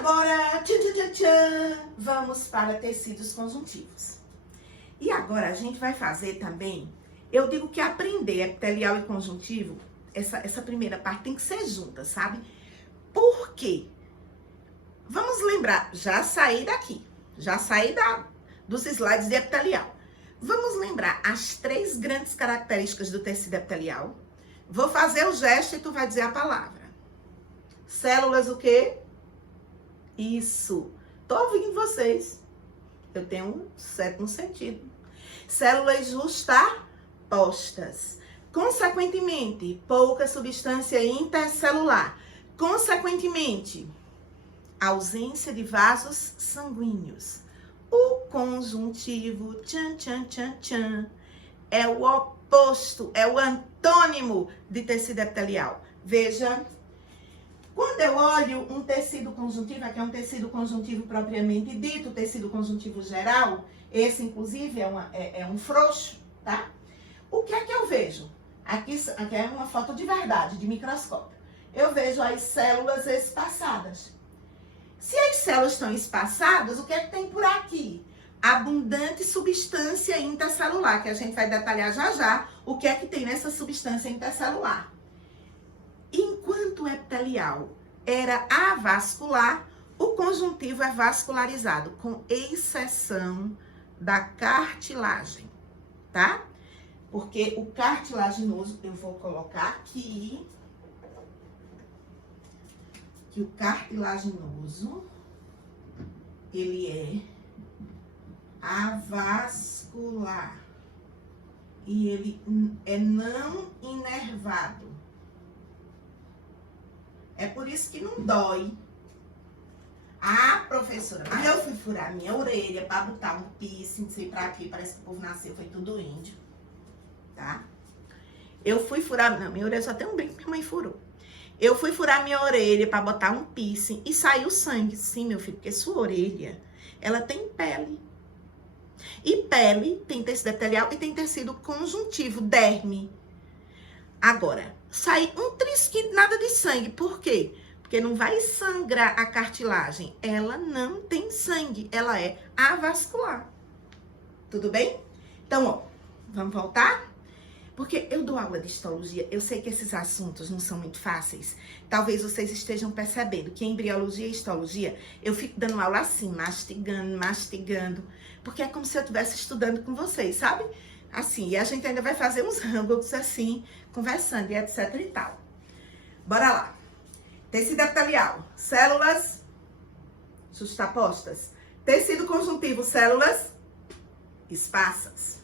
agora, tchan, tchan, tchan, tchan, vamos para tecidos conjuntivos. E agora a gente vai fazer também, eu digo que aprender epitelial e conjuntivo, essa primeira parte tem que ser junta, sabe? Por quê? Vamos lembrar, já saí daqui, já saí dos slides de epitelial. Vamos lembrar as 3 grandes características do tecido epitelial. Vou fazer o gesto e tu vai dizer a palavra. Células o quê? Isso. Tô ouvindo vocês. Eu tenho um 7º sentido. Células justapostas. Consequentemente, pouca substância intercelular. Consequentemente, ausência de vasos sanguíneos. O conjuntivo, tchan, tchan, tchan, tchan, é o oposto, é o antônimo de tecido epitelial. Veja, quando eu olho um tecido conjuntivo, aqui é um tecido conjuntivo propriamente dito, tecido conjuntivo geral, esse inclusive é um frouxo, tá? O que é que eu vejo? Aqui é uma foto de verdade, de microscópio. Eu vejo as células espaçadas. Se as células estão espaçadas, o que é que tem por aqui? Abundante substância intercelular, que a gente vai detalhar já já o que é que tem nessa substância intercelular. Enquanto o epitelial era avascular, o conjuntivo é vascularizado, com exceção da cartilagem, tá? Porque o cartilaginoso, eu vou colocar aqui, que o cartilaginoso, ele é avascular e ele é não inervado. É por isso que não dói. Ah, professora, mas eu fui furar minha orelha para botar um piercing, não sei pra quê, parece que o povo nasceu, foi tudo índio, tá? Eu fui furar, não, minha orelha só tem um brinco que minha mãe furou. Eu fui furar minha orelha para botar um piercing e saiu sangue. Sim, meu filho, porque sua orelha, ela tem pele. E pele tem tecido epitelial e tem tecido conjuntivo, derme. Agora, sai um trisquinho, nada de sangue. Por quê? Porque não vai sangrar a cartilagem. Ela não tem sangue, ela é avascular. Tudo bem? Então, ó, vamos voltar? Porque eu dou aula de histologia, eu sei que esses assuntos não são muito fáceis. Talvez vocês estejam percebendo que em embriologia e histologia, eu fico dando aula assim, mastigando, mastigando. Porque é como se eu estivesse estudando com vocês, sabe? Assim, e a gente ainda vai fazer uns hambúrgueres assim, conversando e etc e tal. Bora lá. Tecido epitelial, células justapostas. Tecido conjuntivo, células esparsas.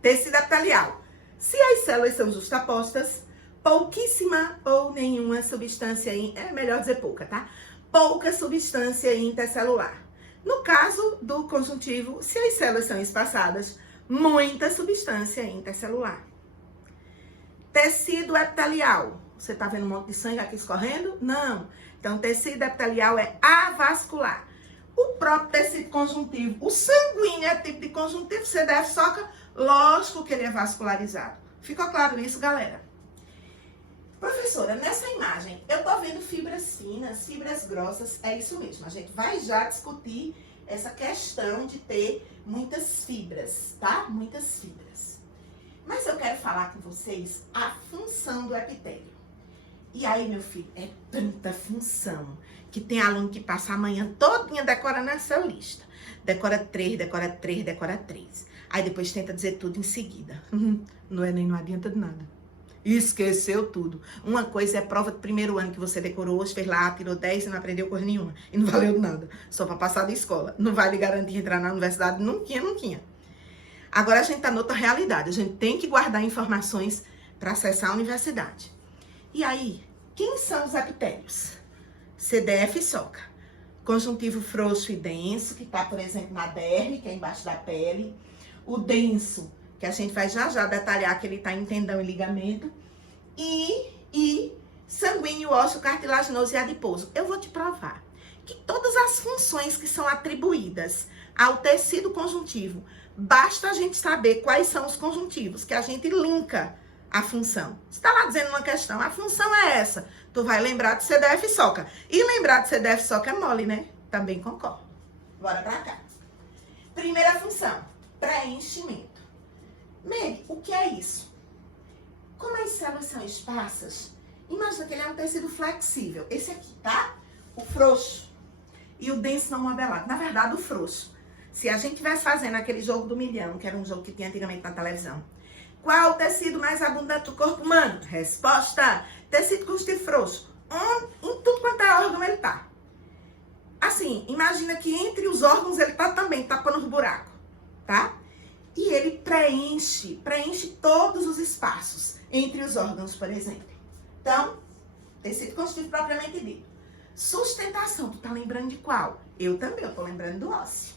Tecido epitelial. Se as células são justapostas, pouquíssima ou nenhuma substância, é melhor dizer pouca, tá? Pouca substância intercelular. No caso do conjuntivo, se as células são espaçadas, muita substância intercelular. Tecido epitelial. Você tá vendo um monte de sangue aqui escorrendo? Não. Então, tecido epitelial é avascular. O próprio tecido conjuntivo, o sanguíneo é tipo de conjuntivo, CDF soca, lógico que ele é vascularizado. Ficou claro isso, galera? Professora, nessa imagem, eu tô vendo fibras finas, fibras grossas, é isso mesmo. A gente vai já discutir essa questão de ter muitas fibras, tá? Muitas fibras. Mas eu quero falar com vocês a função do epitélio. E aí, meu filho, é tanta função que tem aluno que passa a manhã todinha decorando essa lista. Decora 3, decora 3, decora 3. Aí depois tenta dizer tudo em seguida. Não adianta de nada. Esqueceu tudo. Uma coisa é prova do primeiro ano que você decorou hoje, fez lá, tirou 10 e não aprendeu coisa nenhuma. E não valeu nada. Só pra passar da escola. Não vai lhe garantir entrar na universidade, nunca. Agora a gente tá noutra realidade. A gente tem que guardar informações para acessar a universidade. E aí, quem são os epitélios? CDF e soca. Conjuntivo frouxo e denso, que tá, por exemplo, na derme, que é embaixo da pele. O denso, que a gente vai já detalhar que ele tá em tendão e ligamento. E sanguíneo, ósseo, cartilaginoso e adiposo. Eu vou te provar que todas as funções que são atribuídas ao tecido conjuntivo, basta a gente saber quais são os conjuntivos, que a gente linka a função. Está lá dizendo uma questão, a função é essa. Tu vai lembrar de CDF e SOCA. E lembrar de CDF e SOCA é mole, né? Também concordo. Bora pra cá. Primeira função, preenchimento. Meire, o que é isso? Como as células são esparsas, imagina que ele é um tecido flexível. Esse aqui, tá? O frouxo e o denso não modelado. Na verdade, o frouxo. Se a gente estivesse fazendo aquele jogo do milhão, que era um jogo que tinha antigamente na televisão, qual o tecido mais abundante do corpo humano? Resposta, tecido conjuntivo frouxo. Em tudo quanto é órgão ele tá. Assim, imagina que entre os órgãos ele tá também tapando os buracos, tá? E ele preenche todos os espaços entre os órgãos, por exemplo. Então, tecido conjuntivo propriamente dito. Sustentação, tu tá lembrando de qual? Eu também, eu tô lembrando do ósseo,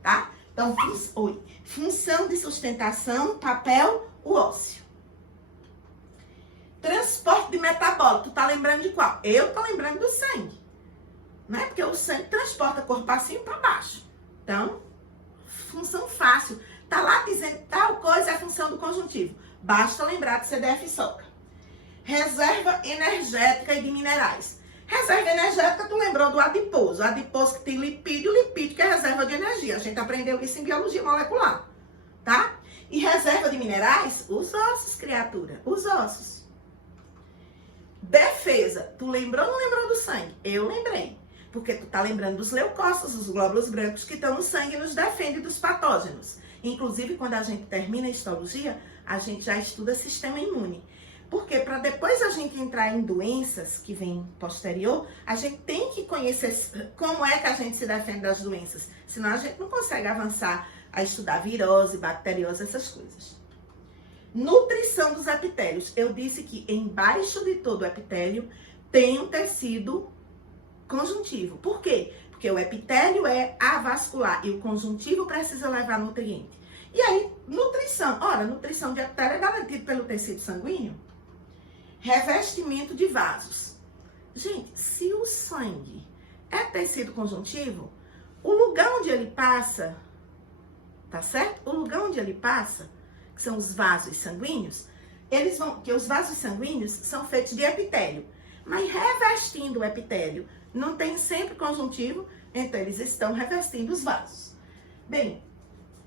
tá? Então, função de sustentação, papel, o ósseo. Transporte de metabólito, tu tá lembrando de qual? Eu tô lembrando do sangue, né? Porque o sangue transporta corpo para cima e para baixo. Então, função fácil. Tá lá dizendo tal coisa é a função do conjuntivo. Basta lembrar de CDF e SOCA. Reserva energética e de minerais. Reserva energética, tu lembrou do adiposo. O adiposo que tem lipídio que é reserva de energia. A gente aprendeu isso em biologia molecular, tá? E reserva de minerais, os ossos, criatura, os ossos. Defesa, tu lembrou ou não lembrou do sangue? Eu lembrei, porque tu tá lembrando dos leucócitos, os glóbulos brancos que estão no sangue e nos defendem dos patógenos. Inclusive, quando a gente termina a histologia, a gente já estuda sistema imune. Porque para depois a gente entrar em doenças que vêm posterior, a gente tem que conhecer como é que a gente se defende das doenças. Senão a gente não consegue avançar a estudar virose, bacteriose, essas coisas. Nutrição dos epitélios. Eu disse que embaixo de todo o epitélio tem um tecido conjuntivo. Por quê? Porque o epitélio é avascular e o conjuntivo precisa levar nutriente. E aí, nutrição. Ora, nutrição de epitélio é garantida pelo tecido sanguíneo. Revestimento de vasos. Gente, se o sangue é tecido conjuntivo, o lugar onde ele passa, tá certo? O lugar onde ele passa, que são os vasos sanguíneos, que os vasos sanguíneos são feitos de epitélio. Mas revestindo o epitélio, não tem sempre conjuntivo, então eles estão revestindo os vasos. Bem,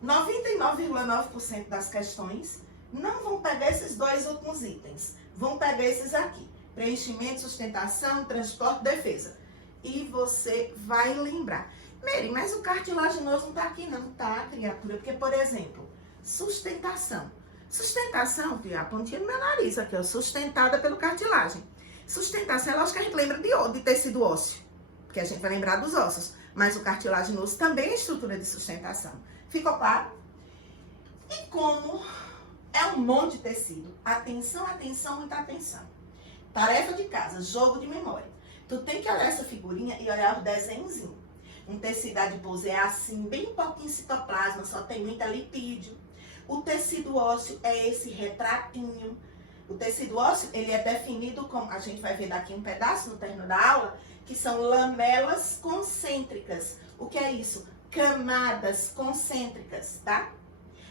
99,9% das questões não vão pegar esses dois últimos itens. Vão pegar esses aqui. Preenchimento, sustentação, transporte, defesa. E você vai lembrar. Meire, mas o cartilaginoso não tá aqui não, tá, criatura? Porque, por exemplo, sustentação. Sustentação, tem a pontinha do meu nariz aqui, ó, sustentada pelo cartilagem. Sustentação é lógico que a gente lembra de tecido ósseo, porque a gente vai lembrar dos ossos. Mas o cartilaginoso também é estrutura de sustentação. Ficou claro? E como é um monte de tecido, atenção, atenção, muita atenção. Tarefa de casa, jogo de memória. Tu tem que olhar essa figurinha e olhar os desenhozinhos. Um tecido adiposo é assim, bem pouquinho citoplasma, só tem muita lipídio. O tecido ósseo é esse retratinho. O tecido ósseo, ele é definido como, a gente vai ver daqui um pedaço no término da aula, que são lamelas concêntricas. O que é isso? Camadas concêntricas, tá?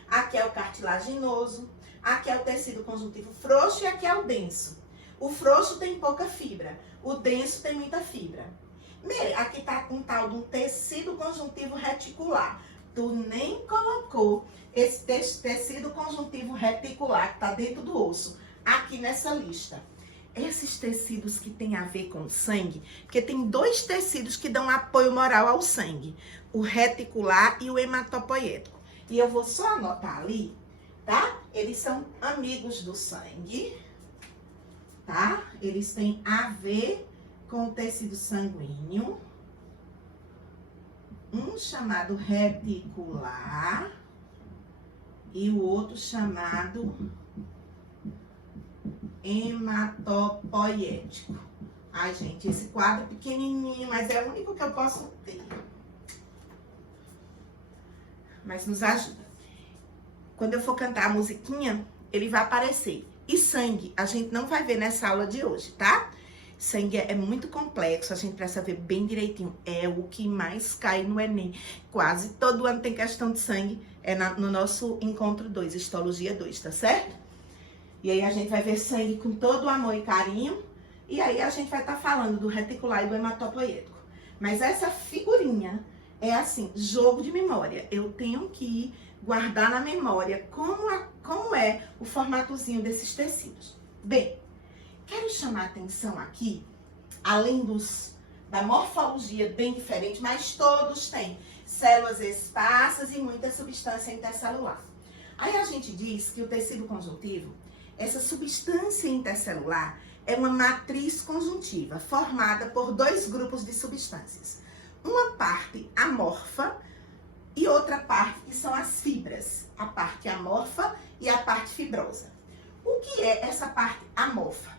Aqui é o cartilaginoso, aqui é o tecido conjuntivo frouxo e aqui é o denso. O frouxo tem pouca fibra, o denso tem muita fibra. Aqui tá um tal de um tecido conjuntivo reticular. Tu nem colocou esse tecido conjuntivo reticular que tá dentro do osso, aqui nessa lista. Esses tecidos que tem a ver com o sangue, porque tem dois tecidos que dão apoio moral ao sangue, o reticular e o hematopoético. E eu vou só anotar ali, tá? Eles são amigos do sangue, tá? Eles têm a ver com o tecido sanguíneo. Um chamado reticular e o outro chamado hematopoético. Ai, gente, esse quadro é pequenininho, mas é o único que eu posso ter. Mas nos ajuda. Quando eu for cantar a musiquinha, ele vai aparecer. E sangue, a gente não vai ver nessa aula de hoje, tá? Sangue é muito complexo, a gente precisa ver bem direitinho. É o que mais cai no Enem. Quase todo ano tem questão de sangue, no nosso encontro 2, histologia 2, tá certo? E aí a gente vai ver sangue com todo o amor e carinho. E aí a gente vai estar falando do reticular e do hematopoético. Mas essa figurinha é assim, jogo de memória. Eu tenho que guardar na memória como é o formatozinho desses tecidos. Bem, quero chamar a atenção aqui, além da morfologia bem diferente, mas todos têm células esparsas e muita substância intercelular. Aí a gente diz que o tecido conjuntivo, essa substância intercelular, é uma matriz conjuntiva formada por dois grupos de substâncias. Uma parte amorfa e outra parte que são as fibras. A parte amorfa e a parte fibrosa. O que é essa parte amorfa?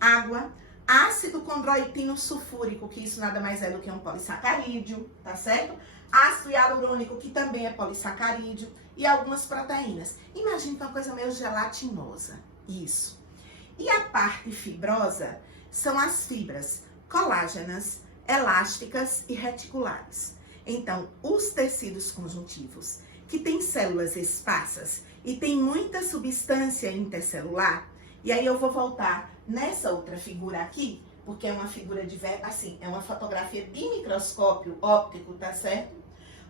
Água, ácido condroitino sulfúrico, que isso nada mais é do que um polissacarídeo, tá certo? Ácido hialurônico, que também é polissacarídeo, e algumas proteínas. Imagina que é uma coisa meio gelatinosa, isso. E a parte fibrosa são as fibras colágenas, elásticas e reticulares. Então, os tecidos conjuntivos, que têm células esparsas e tem muita substância intercelular, e aí eu vou voltar nessa outra figura aqui, porque é uma figura assim, é uma fotografia de microscópio óptico, tá certo?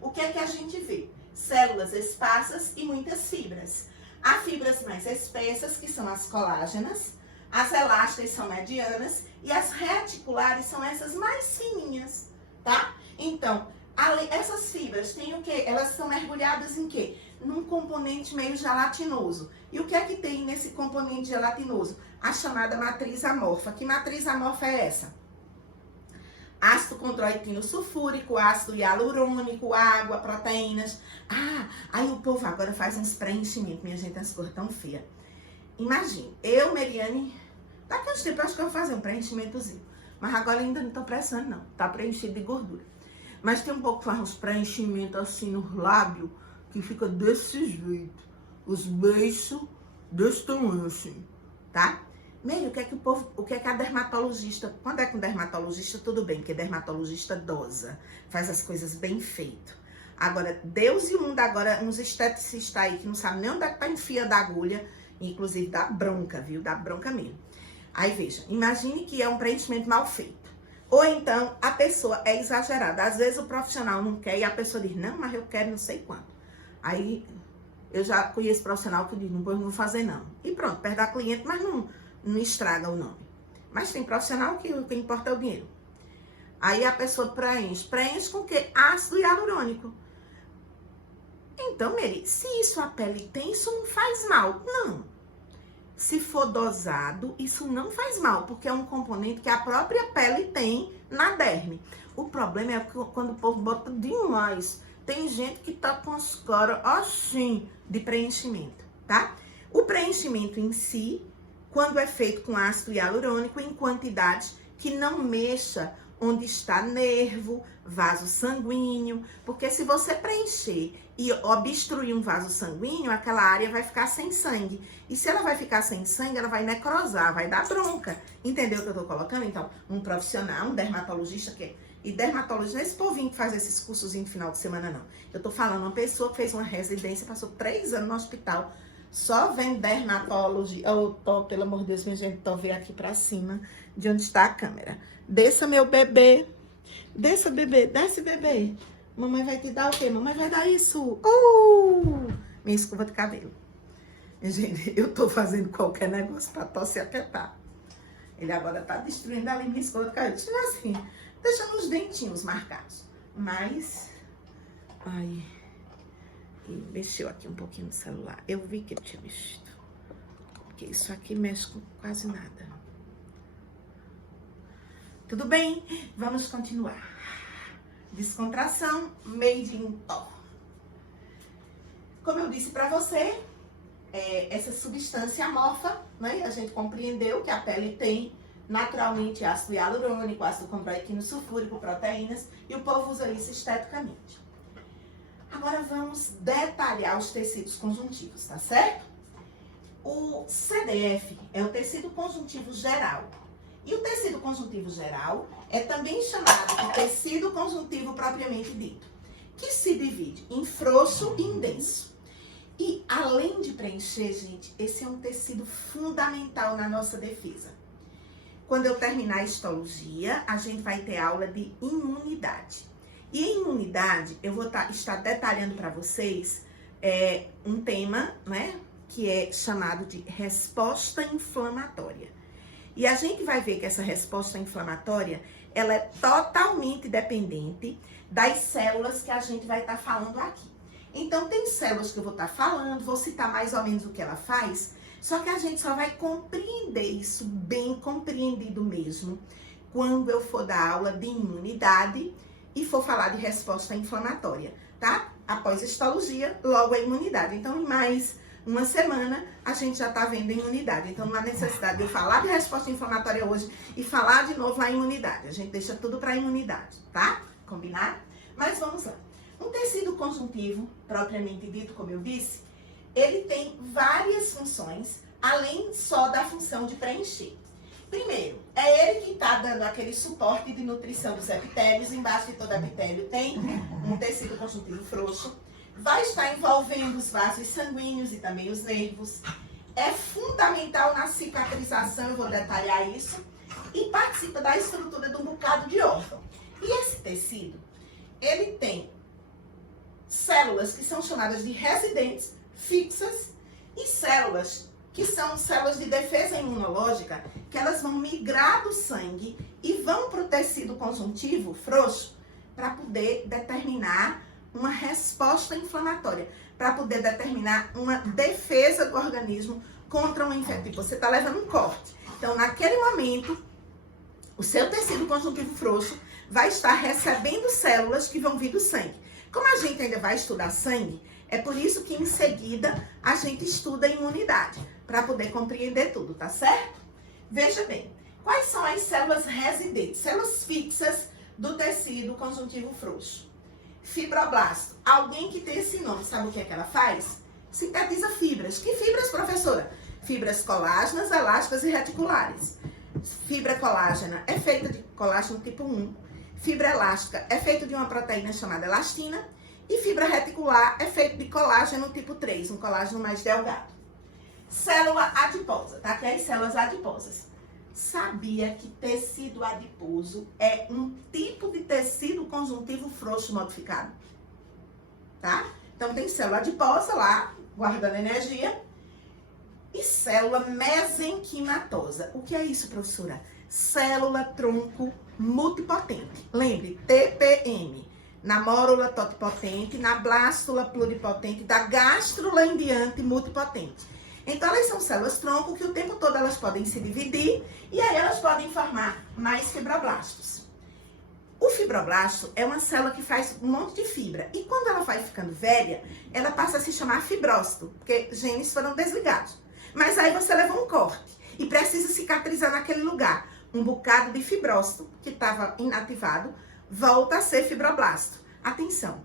O que é que a gente vê? Células esparsas e muitas fibras. Há fibras mais espessas, que são as colágenas, as elásticas são medianas e as reticulares são essas mais fininhas, tá? Então, essas fibras têm o quê? Elas são mergulhadas em quê? Num componente meio gelatinoso. E o que é que tem nesse componente gelatinoso? A chamada matriz amorfa. Que matriz amorfa é essa? Ácido condroitino sulfúrico, ácido hialurônico, água, proteínas. Aí o povo agora faz uns preenchimentos. Minha gente, as cores tão feias. Imagine, eu, Meriane, daqui a uns tempos acho que eu vou fazer um preenchimentozinho. Mas agora ainda não tô precisando, não. Tá preenchido de gordura. Mas tem um pouco que faz uns preenchimentos assim no lábio, que fica desse jeito. Os beiços desse tamanho assim, tá? Meio, o que é que a dermatologista, quando é com dermatologista, tudo bem, porque dermatologista dosa, faz as coisas bem feito. Agora, Deus e o mundo agora, uns esteticistas aí que não sabem nem onde é que tá enfiando a agulha, inclusive dá bronca, viu? Dá bronca mesmo. Aí, veja, imagine que é um preenchimento mal feito. Ou então, a pessoa é exagerada. Às vezes o profissional não quer e a pessoa diz, não, mas eu quero não sei quanto. Aí, eu já conheço profissional que diz, não vou fazer não. E pronto, perde a cliente, mas não estraga o nome. Mas tem profissional que o que importa é o dinheiro. Aí a pessoa preenche. Preenche com o quê? Ácido hialurônico. Então, Meri, se isso a pele tem, isso não faz mal. Não. Se for dosado, isso não faz mal, porque é um componente que a própria pele tem na derme. O problema é quando o povo bota demais. Tem gente que tá com as caras assim de preenchimento, tá? O preenchimento em si, quando é feito com ácido hialurônico em quantidade que não mexa onde está nervo, vaso sanguíneo, porque se você preencher e obstruir um vaso sanguíneo, aquela área vai ficar sem sangue. E se ela vai ficar sem sangue, ela vai necrosar, vai dar bronca. Entendeu o que eu tô colocando? Então, um profissional, um dermatologista e dermatologista, não é esse povinho que faz esses cursos no final de semana, não. Eu tô falando uma pessoa que fez uma residência, passou 3 anos no hospital, só vem dermatologia. Pelo amor de Deus, minha gente, tô vendo aqui pra cima de onde está a câmera. Desça, meu bebê. Desça, bebê. Desce, bebê. Mamãe vai te dar o quê? Mamãe vai dar isso. Minha escova de cabelo. Gente, eu tô fazendo qualquer negócio pra tosse apertar. Ele agora tá destruindo ali minha escova de cabelo. Assim, deixando os dentinhos marcados. Mas, ai, mexeu aqui um pouquinho no celular. Eu vi que ele tinha mexido. Porque isso aqui mexe com quase nada. Tudo bem? Vamos continuar. Descontração, made in Thor. Como eu disse pra você, essa substância amorfa, né? A gente compreendeu que a pele tem naturalmente ácido hialurônico, ácido condroitino sulfúrico, proteínas, e o povo usa isso esteticamente. Agora vamos detalhar os tecidos conjuntivos, tá certo? O CDF é o tecido conjuntivo geral. E o tecido conjuntivo geral é também chamado de tecido conjuntivo propriamente dito, que se divide em frouxo e em denso. E além de preencher, gente, esse é um tecido fundamental na nossa defesa. Quando eu terminar a histologia, a gente vai ter aula de imunidade. E em imunidade, eu vou estar detalhando para vocês um tema, né, que é chamado de resposta inflamatória. E a gente vai ver que essa resposta inflamatória, ela é totalmente dependente das células que a gente vai estar falando aqui. Então, tem células que eu vou estar falando, vou citar mais ou menos o que ela faz, só que a gente só vai compreender isso, bem compreendido mesmo, quando eu for dar aula de imunidade e for falar de resposta inflamatória, tá? Após a histologia, logo a imunidade. Então, em mais uma semana, a gente já tá vendo a imunidade. Então, não há necessidade de eu falar de resposta inflamatória hoje e falar de novo a imunidade. A gente deixa tudo para imunidade, tá? Combinado? Mas vamos lá. Um tecido conjuntivo, propriamente dito, como eu disse, ele tem várias funções, além só da função de preencher. Primeiro, é ele que está dando aquele suporte de nutrição dos epitélios. Embaixo de todo epitélio tem um tecido conjuntivo frouxo. Vai estar envolvendo os vasos sanguíneos e também os nervos. É fundamental na cicatrização, eu vou detalhar isso. E participa da estrutura de um bocado de órgão. E esse tecido, ele tem células que são chamadas de residentes, fixas, e células que são células de defesa imunológica, que elas vão migrar do sangue e vão para o tecido conjuntivo frouxo para poder determinar uma resposta inflamatória, para poder determinar uma defesa do organismo contra um infecto. Você está levando um corte. Então, naquele momento, o seu tecido conjuntivo frouxo vai estar recebendo células que vão vir do sangue. Como a gente ainda vai estudar sangue, é por isso que em seguida a gente estuda a imunidade, para poder compreender tudo, tá certo? Veja bem, quais são as células residentes, células fixas do tecido conjuntivo frouxo? Fibroblasto. Alguém que tem esse nome, sabe o que é que ela faz? Sintetiza fibras. Que fibras, professora? Fibras colágenas, elásticas e reticulares. Fibra colágena é feita de colágeno tipo 1. Fibra elástica é feita de uma proteína chamada elastina. E fibra reticular é feita de colágeno tipo 3, um colágeno mais delgado. Célula adiposa, tá? Que é as células adiposas. Sabia que tecido adiposo é um tipo de tecido conjuntivo frouxo modificado? Tá? Então tem célula adiposa lá, guardando energia. E célula mesenquimatosa. O que é isso, professora? Célula tronco multipotente. Lembre, TPM. Na mórula totipotente, na blástula pluripotente, da gástrula em diante multipotente. Então, elas são células tronco que o tempo todo elas podem se dividir e aí elas podem formar mais fibroblastos. O fibroblasto é uma célula que faz um monte de fibra e quando ela vai ficando velha, ela passa a se chamar fibrócito, porque genes foram desligados. Mas aí você levou um corte e precisa cicatrizar naquele lugar. Um bocado de fibrócito que estava inativado volta a ser fibroblasto. Atenção,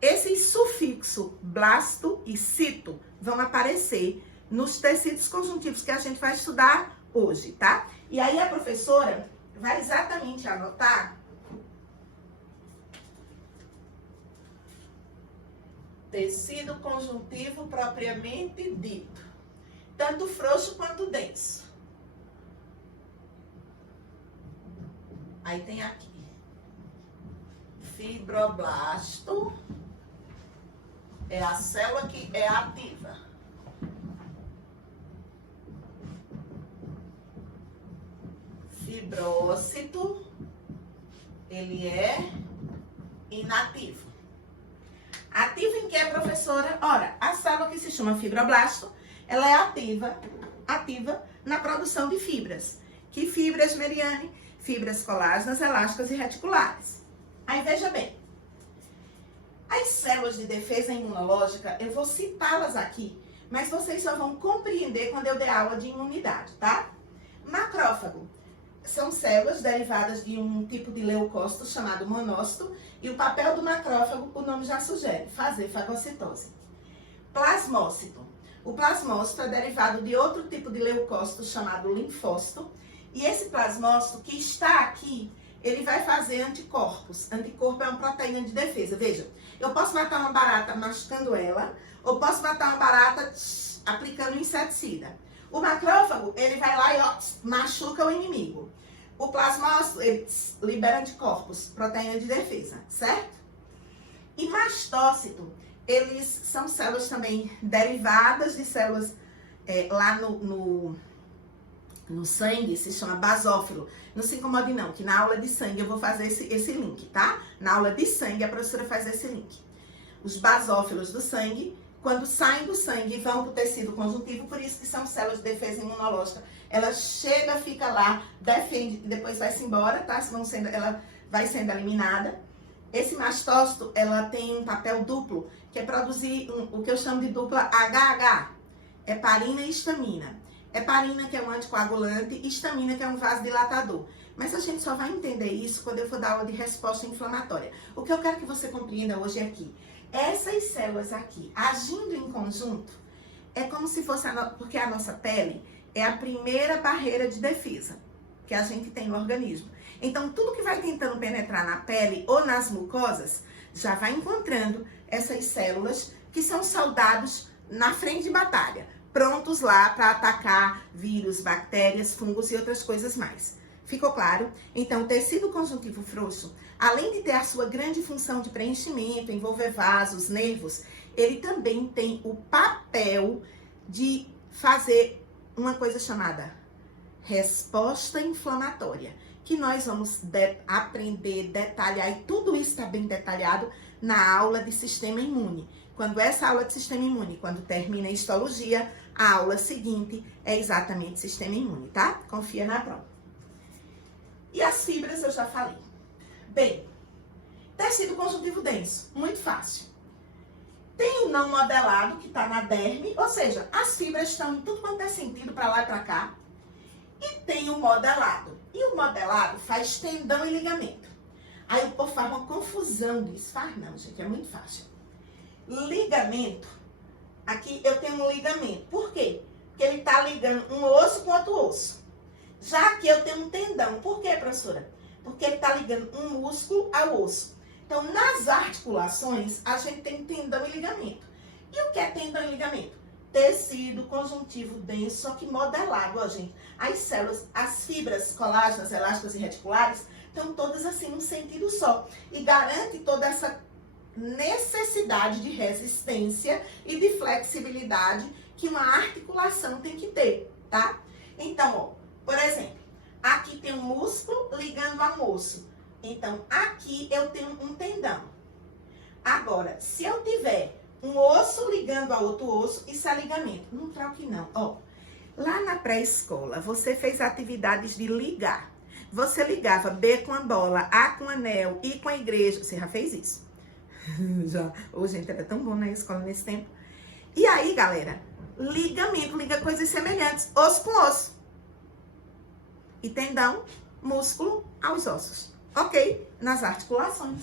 esse sufixo blasto e cito vão aparecer nos tecidos conjuntivos que a gente vai estudar hoje, tá? E aí a professora vai exatamente anotar tecido conjuntivo propriamente dito, tanto frouxo quanto denso. Aí tem aqui fibroblasto, é a célula que é ativa. Fibrócito, ele é inativo. Ativo em que, professora? Ora, a célula que se chama fibroblasto, ela é ativa na produção de fibras. Que fibras, Meriane? Fibras colágenas, elásticas e reticulares. Aí veja bem, as células de defesa imunológica, eu vou citá-las aqui, mas vocês só vão compreender quando eu der aula de imunidade, tá? Macrófago. São células derivadas de um tipo de leucócito chamado monócito, e o papel do macrófago, o nome já sugere, fazer fagocitose. Plasmócito. O plasmócito é derivado de outro tipo de leucócito chamado linfócito, e esse plasmócito que está aqui, ele vai fazer anticorpos. Anticorpo é uma proteína de defesa. Veja, eu posso matar uma barata machucando ela, ou posso matar uma barata aplicando um inseticida. O macrófago, ele vai lá e machuca o inimigo. O plasmócito, ele libera anticorpos, proteína de defesa, certo? E mastócito, eles são células também derivadas de células lá no sangue, se chama basófilo. Não se incomode não, que na aula de sangue eu vou fazer esse link, tá? Na aula de sangue a professora faz esse link. Os basófilos do sangue, quando saem do sangue e vão para o tecido conjuntivo, por isso que são células de defesa imunológica. Ela chega, fica lá, defende e depois vai-se embora, tá? Ela vai sendo eliminada. Esse mastócito, ela tem um papel duplo, que é produzir o que eu chamo de dupla HH. Heparina e histamina. Heparina, que é um anticoagulante, e histamina, que é um vasodilatador. Mas a gente só vai entender isso quando eu for dar aula de resposta inflamatória. O que eu quero que você compreenda hoje é aqui. Essas células aqui, agindo em conjunto, é como se fosse, porque a nossa pele é a primeira barreira de defesa que a gente tem no organismo. Então, tudo que vai tentando penetrar na pele ou nas mucosas, já vai encontrando essas células que são soldados na frente de batalha, prontos lá para atacar vírus, bactérias, fungos e outras coisas mais. Ficou claro? Então, o tecido conjuntivo frouxo, além de ter a sua grande função de preenchimento, envolver vasos, nervos, ele também tem o papel de fazer uma coisa chamada resposta inflamatória, que nós vamos aprender, detalhar, e tudo isso está bem detalhado na aula de sistema imune. Quando essa aula de sistema imune, quando termina a histologia, a aula seguinte é exatamente sistema imune, tá? Confia na prova. E as fibras eu já falei. Bem, tecido conjuntivo denso, muito fácil. Tem o não modelado, que está na derme, ou seja, as fibras estão em tudo quanto é sentido, para lá e para cá. E tem o modelado. E o modelado faz tendão e ligamento. Aí o povo faz uma confusão disso. Faz não, gente, é muito fácil. Ligamento. Aqui eu tenho um ligamento. Por quê? Porque ele está ligando um osso com outro osso. Já aqui eu tenho um tendão. Por quê, professora? Porque ele está ligando um músculo ao osso. Então, nas articulações, a gente tem tendão e ligamento. E o que é tendão e ligamento? Tecido conjuntivo denso, só que modelado, ó, gente. As células, as fibras colágenas, elásticas e reticulares estão todas assim num sentido só. E garante toda essa necessidade de resistência e de flexibilidade que uma articulação tem que ter, tá? Então, ó, por exemplo, aqui tem um músculo ligando a um osso. Então, aqui eu tenho um tendão. Agora, se eu tiver um osso ligando a outro osso, isso é ligamento. Não troque não. Ó, lá na pré-escola, você fez atividades de ligar. Você ligava B com a bola, A com o anel, I com a igreja. Você já fez isso? Já. Ô, gente, era tão bom na escola nesse tempo. E aí, galera, ligamento, liga coisas semelhantes. Osso com osso. E tendão, músculo aos ossos. Ok? Nas articulações.